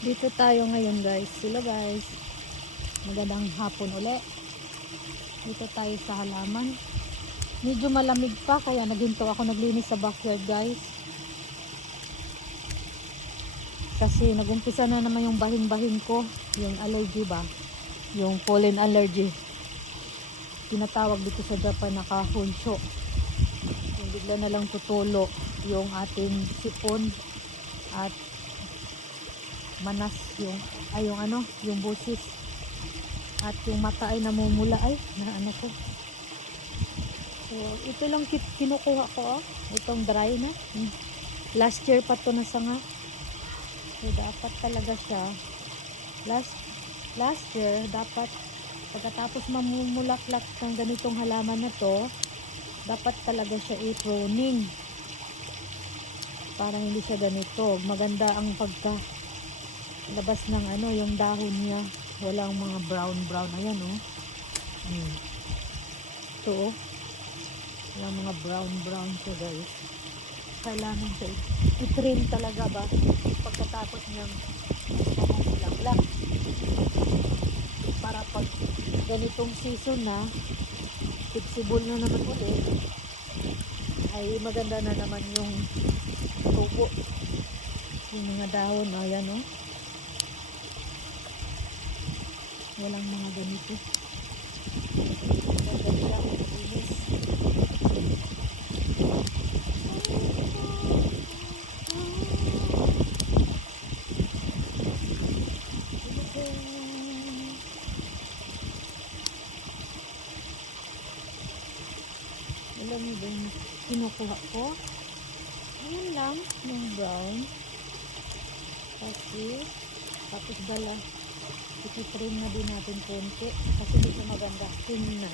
Dito tayo ngayon guys. Hello guys. Magandang hapon uli. Dito tayo sa halaman. Medyo malamig pa kaya naginto ako naglinis sa backyard guys. Kasi nagumpisa na naman yung bahin-bahin ko. Yung allergy ba? Yung pollen allergy. Tinatawag dito sa Japan na kahonsho. Yung bigla na lang tutulo yung ating sipon at manas yung busis at yung mata ay namumula ay na ko. So ito lang kinukuha ko itong dry na. Last year pa to nasanga. So dapat talaga siya last year dapat pagkatapos mamumulaklak ng ganitong halaman na to, dapat talaga siya i-pruning para hindi siya ganito. Maganda ang labas ng yung dahon niya, walang mga brown ayan ito walang mga brown siya guys. Kailangan siya i-trim talaga ba pagkatapos niyang mamulaklak para pag ganitong season na flexible na naman ulit ay maganda na naman yung tubo, yung mga dahon ayan walang mga ganito. Maganda nila malinis. Alam mo ba yung kinukuha ko? Ayan lang, yung brown. Tapos dala. Iti-trim na din natin konti. Kasi dito maganda. Tingnan.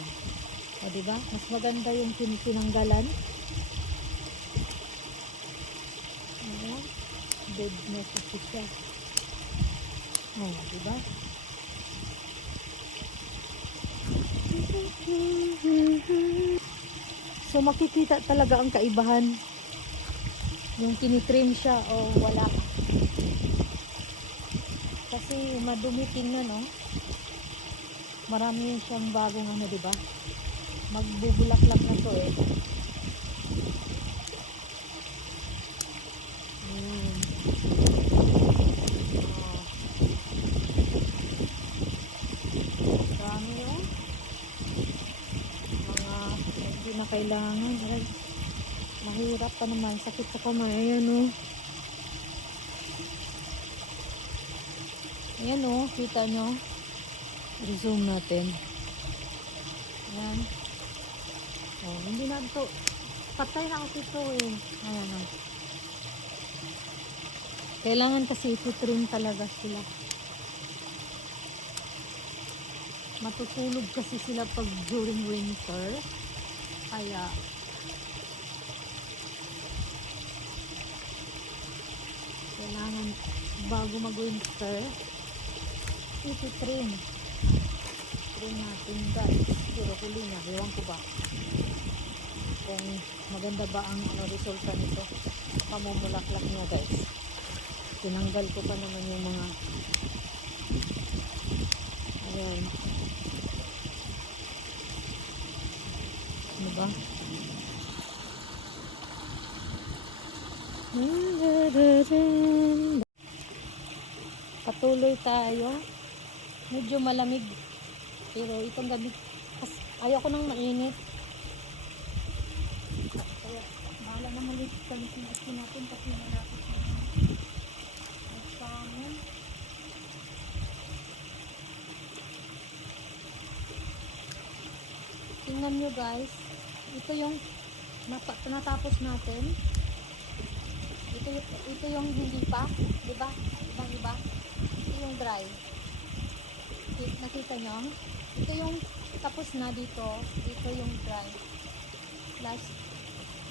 O diba? Mas maganda yung tinanggalan. Ayan. Dead na kasi siya. O diba? So makikita talaga ang kaibahan yung tinitrim siya o wala, kasi madumi tingnan marami siyang bagong diba, magbubulaklak na to dami mga hindi na kailangan. Aray, mahirap pa naman, sakit sa kamay. Ayan ayan kita nyo, i-zoom natin. Ayan hindi na ito, patay na kasi ito ayan kailangan kasi i-trim talaga sila, matutulog kasi sila pag during winter, kaya kailangan bago mag-winter i-trim natin guys. Pero huli na, ewan ko ba kung maganda ba ang resulta nito, pamumulaklak niya guys. Tinanggal ko pa naman yung mga ayan diba. Patuloy tayo. Medyo malamig pero itong gabi ayoko nang mainit, kaya bahala na malit kami natin kasi malapit na summer. Tingnan nyo guys, ito yung natapos natin, ito yung hindi pa, diba? Iba ito yung dry, nakita nyo, ito yung tapos na, dito yung dry.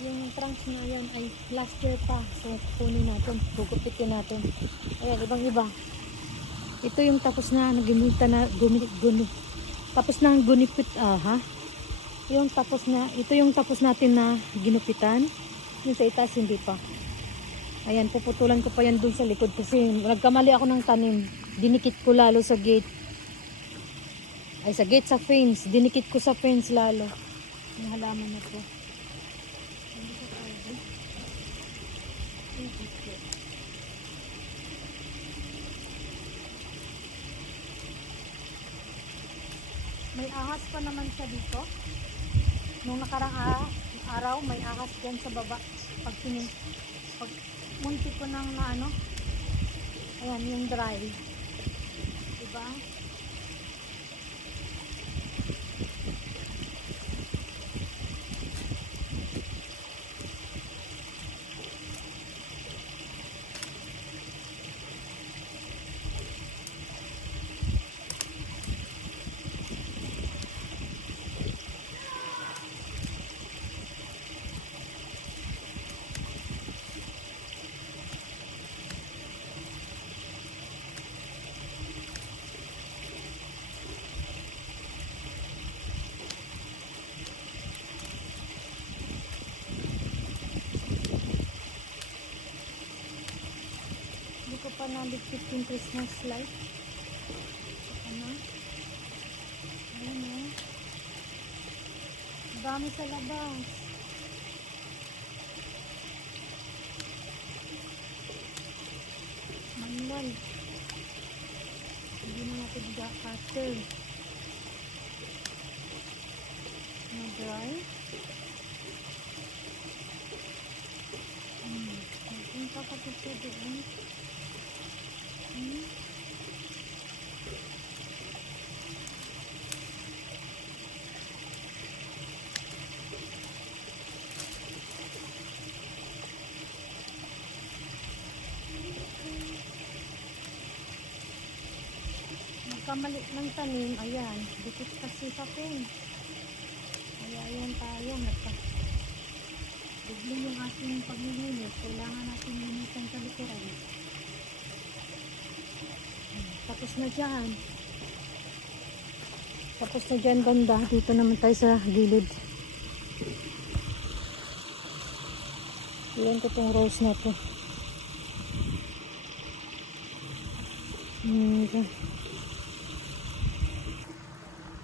Yung trunks na yan ay last year pa, so kunin natin, gugupitin natin. Ayan, ibang-iba. Ito yung tapos na, tapos na gunipit, yung tapos na, ito yung tapos natin na ginupitan. Yung sa itaas hindi pa. Ayan, puputulan ko pa yan dun sa likod kasi nagkamali ako ng tanim. Dinikit ko lalo sa gate. Ay, sa gate, sa fence. Dinikit ko sa fence lalo. Yung halaman na to. May ahas pa naman siya dito. Nung nakarang araw, may ahas dyan sa baba. Pag munti ko ng na ano, ayan, yung dry. Diba? Hindi ko pa naligpit yung Christmas light. Ano? Ayan o. Dami sa labas. Manual. Hindi na natin cutter. Na-dry. Nagpunta ka dito doon. Nagkamali ng tanim, ayan, dikit kasi sa pen. Kaya ayan tayo, bigli yung ating paglilinis. Kailangan natin linisan sa likuran. Tapos na dyan. Tapos na dyan banda. Dito naman tayo sa gilid. Iwan ko tong rose na to.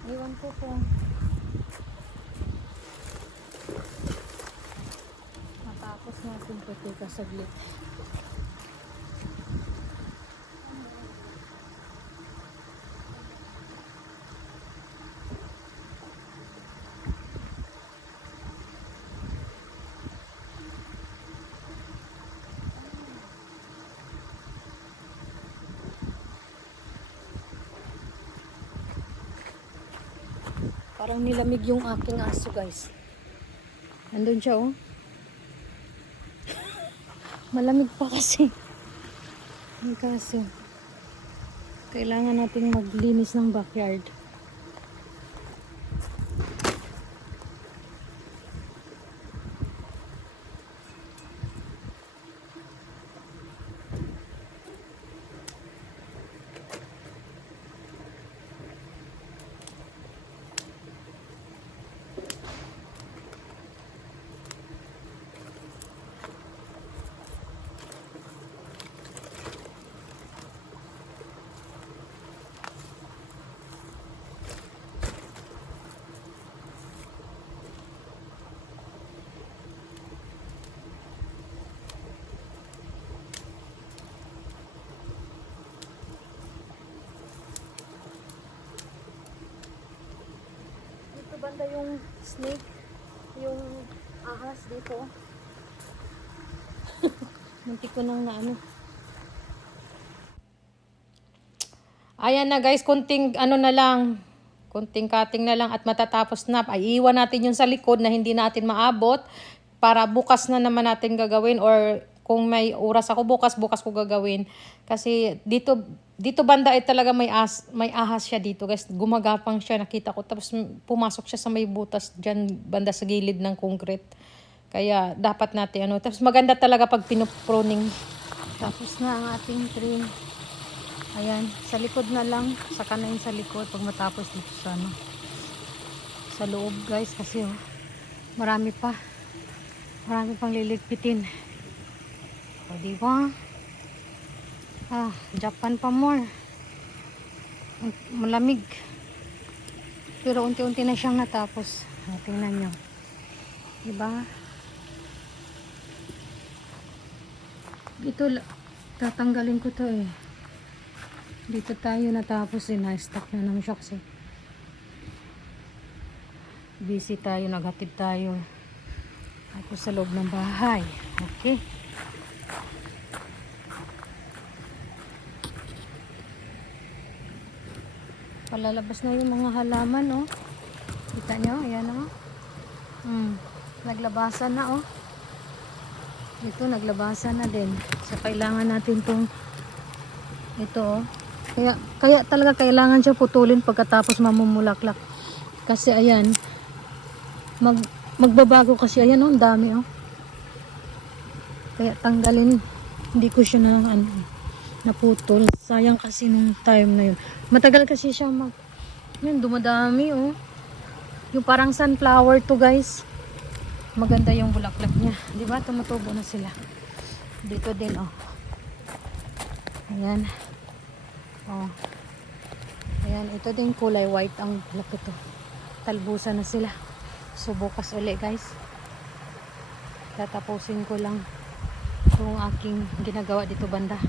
Iwan ko po. Matapos natin ito. Teka saglit. Parang nilamig yung aking aso, guys. Nandun siya, oh. Malamig pa kasi. Ang kaso, kailangan nating maglinis ng backyard. Banda yung snake, yung ahas dito. Munti ko nang naano. Ayan na guys, kunting ano na lang, kunting cutting na lang at matatapos na. Ay iwan natin yung sa likod na hindi natin maabot para bukas na naman natin gagawin, or kung may oras ako bukas ko gagawin. Kasi dito banda ay talaga may ahas siya dito guys. Gumagapang siya, nakita ko. Tapos pumasok siya sa may butas dyan banda sa gilid ng concrete. Kaya dapat natin ano. Tapos maganda talaga pag pinupruning. Tapos na ang ating trim. Ayan, sa likod na lang. Saka na yung sa likod pag matapos dito sa ano. Sa loob guys kasi marami pang liligpitin. O, diba? Japan pa more. Malamig. Pero unti-unti na siyang natapos. Tingnan nyo. Diba? Ito, tatanggalin ko to eh. Dito tayo natapos eh. Na-stuck na naman siya kasi. Busy tayo, naghatid tayo. Ako sa loob ng bahay. Okay. Palalabas na yung mga halaman, oh. Kita nyo? Ayan, oh. Naglabasan na, oh. Ito, naglabasan na din. So, kailangan natin tong ito, oh. Kaya talaga kailangan siya putulin pagkatapos mamumulaklak. Kasi, ayan, magbabago kasi. Ayan, oh, ang dami, oh. Kaya tanggalin. Hindi ko siya naputol. Sayang kasi nung time na yun. Matagal kasi siya yun, dumadami, oh. Yung parang sunflower to, guys. Maganda yung bulaklak niya. Diba? Tumutubo na sila. Dito din, oh. Ayan. Oh. Ayan. Ito din kulay white ang bulaklak ito. Talbusan na sila. So, bukas ulit, guys. Tatapusin ko lang yung aking ginagawa dito banda.